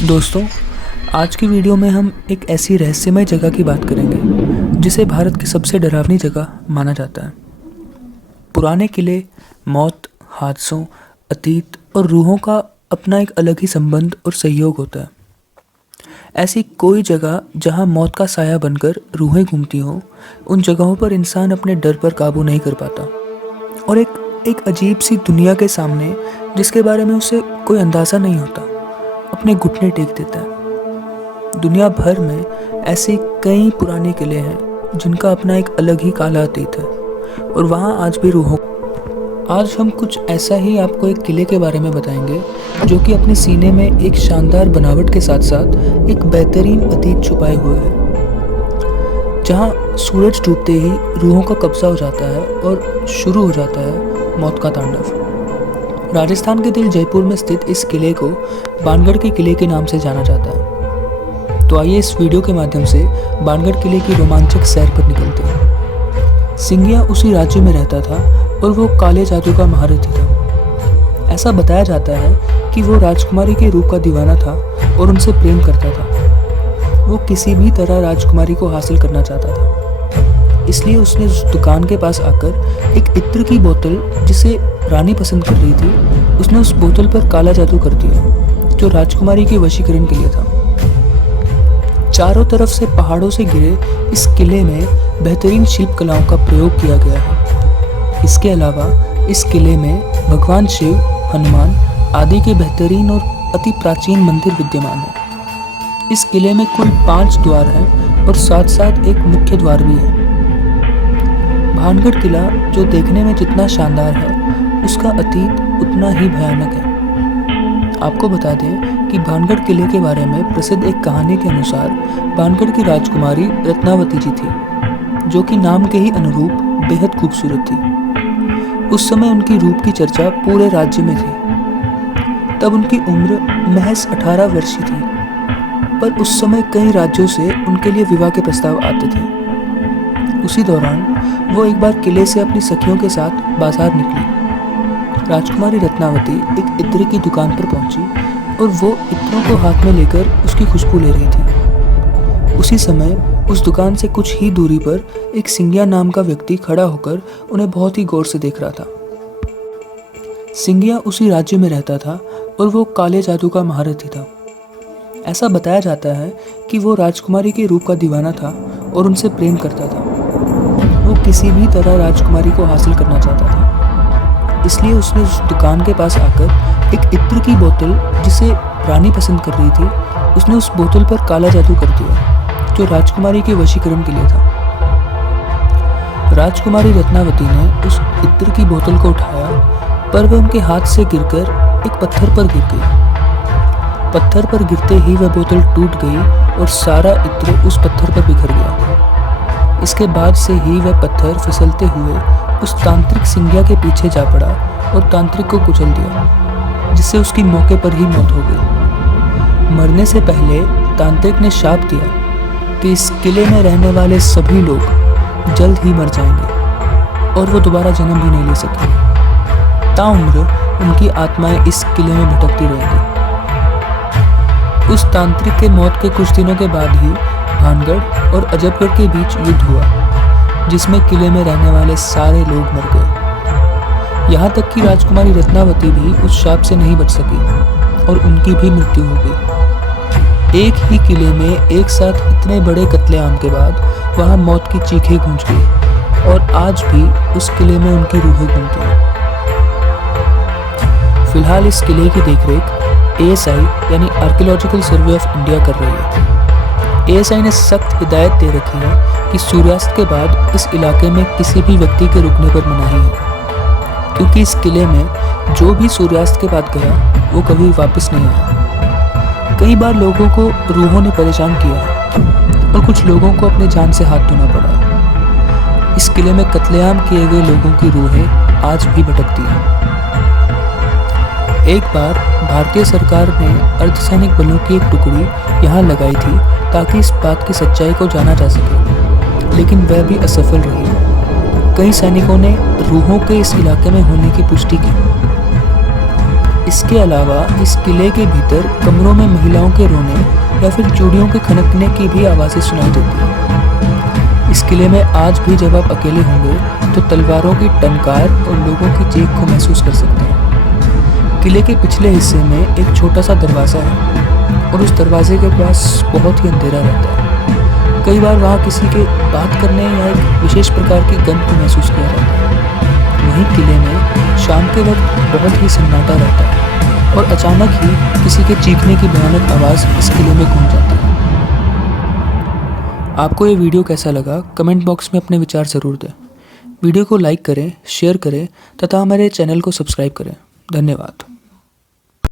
दोस्तों, आज की वीडियो में हम एक ऐसी रहस्यमय जगह की बात करेंगे जिसे भारत की सबसे डरावनी जगह माना जाता है। पुराने किले, मौत, हादसों, अतीत और रूहों का अपना एक अलग ही संबंध और सहयोग होता है। ऐसी कोई जगह जहां मौत का साया बनकर रूहें घूमती हों, उन जगहों पर इंसान अपने डर पर काबू नहीं कर पाता और एक अजीब सी दुनिया के सामने, जिसके बारे में उसे कोई अंदाज़ा नहीं होता, अपने घुटने टेक देता है। दुनिया भर में ऐसे कई पुराने किले हैं जिनका अपना एक अलग ही काला अतीत है और वहाँ आज भी रूहों। आज हम कुछ ऐसा ही आपको एक किले के बारे में बताएंगे जो कि अपने सीने में एक शानदार बनावट के साथ साथ एक बेहतरीन अतीत छुपाए हुए है, जहाँ सूरज डूबते ही रूहों का कब्जा हो जाता है और शुरू हो जाता है मौत का तांडव। राजस्थान के दिल जयपुर में स्थित इस किले को बाणगढ़ के किले के नाम से जाना जाता है। तो आइए इस वीडियो के माध्यम से बाणगढ़ किले की रोमांचक सैर पर निकलते हैं। सिंगिया उसी राज्य में रहता था और वो काले जादू का महारथी था। ऐसा बताया जाता है कि वो राजकुमारी के रूप का दीवाना था और उनसे प्रेम करता था। वो किसी भी तरह राजकुमारी को हासिल करना चाहता था, इसलिए उसने उस दुकान के पास आकर एक इत्र की बोतल, जिसे रानी पसंद कर रही थी, उसने उस बोतल पर काला जादू कर दिया जो राजकुमारी के वशीकरण के लिए था। चारों तरफ से पहाड़ों से घिरे इस किले में बेहतरीन शिल्प कलाओं का प्रयोग किया गया है। इसके अलावा इस किले में भगवान शिव, हनुमान आदि के बेहतरीन और अति प्राचीन मंदिर विद्यमान है। इस किले में कुल 5 द्वार हैं और साथ साथ एक मुख्य द्वार भी है। बाणगढ़ किला जो देखने में जितना शानदार है, उसका अतीत उतना ही भयानक है। आपको बता दें कि बाणगढ़ किले के बारे में प्रसिद्ध एक कहानी के अनुसार बाणगढ़ की राजकुमारी रत्नावती जी थी, जो कि नाम के ही अनुरूप बेहद खूबसूरत थी। उस समय उनकी रूप की चर्चा पूरे राज्य में थी। तब उनकी उम्र महज 18 वर्ष ही थी, पर उस समय कई राज्यों से उनके लिए विवाह के प्रस्ताव आते थे। उसी दौरान वो एक बार किले से अपनी सखियों के साथ बाजार निकली। राजकुमारी रत्नावती एक इत्र की दुकान पर पहुंची और वो इत्रों को हाथ में लेकर उसकी खुशबू ले रही थी। उसी समय उस दुकान से कुछ ही दूरी पर एक सिंगिया नाम का व्यक्ति खड़ा होकर उन्हें बहुत ही गौर से देख रहा था। सिंगिया उसी राज्य में रहता था और वो काले जादू का महारथी था। ऐसा बताया जाता है कि वो राजकुमारी के रूप का दीवाना था और उनसे प्रेम करता था। वो किसी भी तरह राजकुमारी को हासिल करना चाहता था, इसलिए उसने उस दुकान के पास आकर एक इत्र की बोतल, जिसे रानी पसंद कर रही थी, उसने उस बोतल पर काला जादू कर दिया जो राजकुमारी के वशीकरण के लिए था। राजकुमारी रत्नावती ने उस इत्र की बोतल को उठाया, पर वह उनके हाथ से गिरकर एक पत्थर पर गिर गई। पत्थर पर गिरते ही वह बोतल टूट गई और सारा इत्र उस पत्थर पर बिखर गया। इसके बाद से ही वह पत्थर फिसलते हुए उस तांत्रिक सिंगिया के पीछे जा पड़ा और तांत्रिक को कुचल दिया, जिससे उसकी मौके पर ही मौत हो गई। मरने से पहले तांत्रिक ने शाप दिया कि इस किले में रहने वाले सभी लोग जल्द ही मर जाएंगे और वो दोबारा जन्म भी नहीं ले सकेंगे। ताउम्र उनकी आत्माएं इस किले में भटकती रहेंगी। उस तांत्रिक के मौत के कुछ दिनों के बाद ही बाणगढ़ और अजबगढ़ के बीच युद्ध हुआ, जिसमें किले में रहने वाले सारे लोग मर गए। यहाँ तक कि राजकुमारी रत्नावती भी उस शाप से नहीं बच सकी और उनकी भी मृत्यु हो गई। एक ही किले में एक साथ इतने बड़े कत्लेआम के बाद वहाँ मौत की चीखें गूंज गई और आज भी उस किले में उनकी रूहें घूमती हैं। फिलहाल इस किले की देखरेख ASI यानी आर्कियोलॉजिकल सर्वे ऑफ इंडिया कर रही है। ASI ने सख्त हिदायत दे रखी है कि सूर्यास्त के बाद इस इलाके में किसी भी व्यक्ति के रुकने पर मनाही है, क्योंकि इस किले में जो भी सूर्यास्त के बाद गया वो कभी वापस नहीं आया। कई बार लोगों को रूहों ने परेशान किया है और कुछ लोगों को अपने जान से हाथ धोना पड़ा है। इस किले में कत्लेआम किए गए लोगों की रूहें आज भी भटकती हैं। एक बार भारतीय सरकार ने अर्धसैनिक बलों की एक टुकड़ी यहाँ लगाई थी ताकि इस बात की सच्चाई को जाना जा सके, लेकिन वह भी असफल रही। कई सैनिकों ने रूहों के इस इलाके में होने की पुष्टि की। इसके अलावा इस किले के भीतर कमरों में महिलाओं के रोने या फिर चूड़ियों के खनकने की भी आवाज़ें सुनाई देती हैं। इस किले में आज भी जब आप अकेले होंगे तो तलवारों की टंकार और लोगों की चीख को महसूस कर सकते हैं। किले के पिछले हिस्से में एक छोटा सा दरवाज़ा है और उस दरवाजे के पास बहुत ही अंधेरा रहता है। कई बार वहाँ किसी के बात करने या एक विशेष प्रकार की गंध को महसूस किया जाता है। वहीं किले में शाम के वक्त बहुत ही सन्नाटा रहता है और अचानक ही किसी के चीखने की भयानक आवाज़ इस किले में गूंज जाती है। आपको ये वीडियो कैसा लगा कमेंट बॉक्स में अपने विचार ज़रूर दें। वीडियो को लाइक करें, शेयर करें तथा हमारे चैनल को सब्सक्राइब करें। धन्यवाद।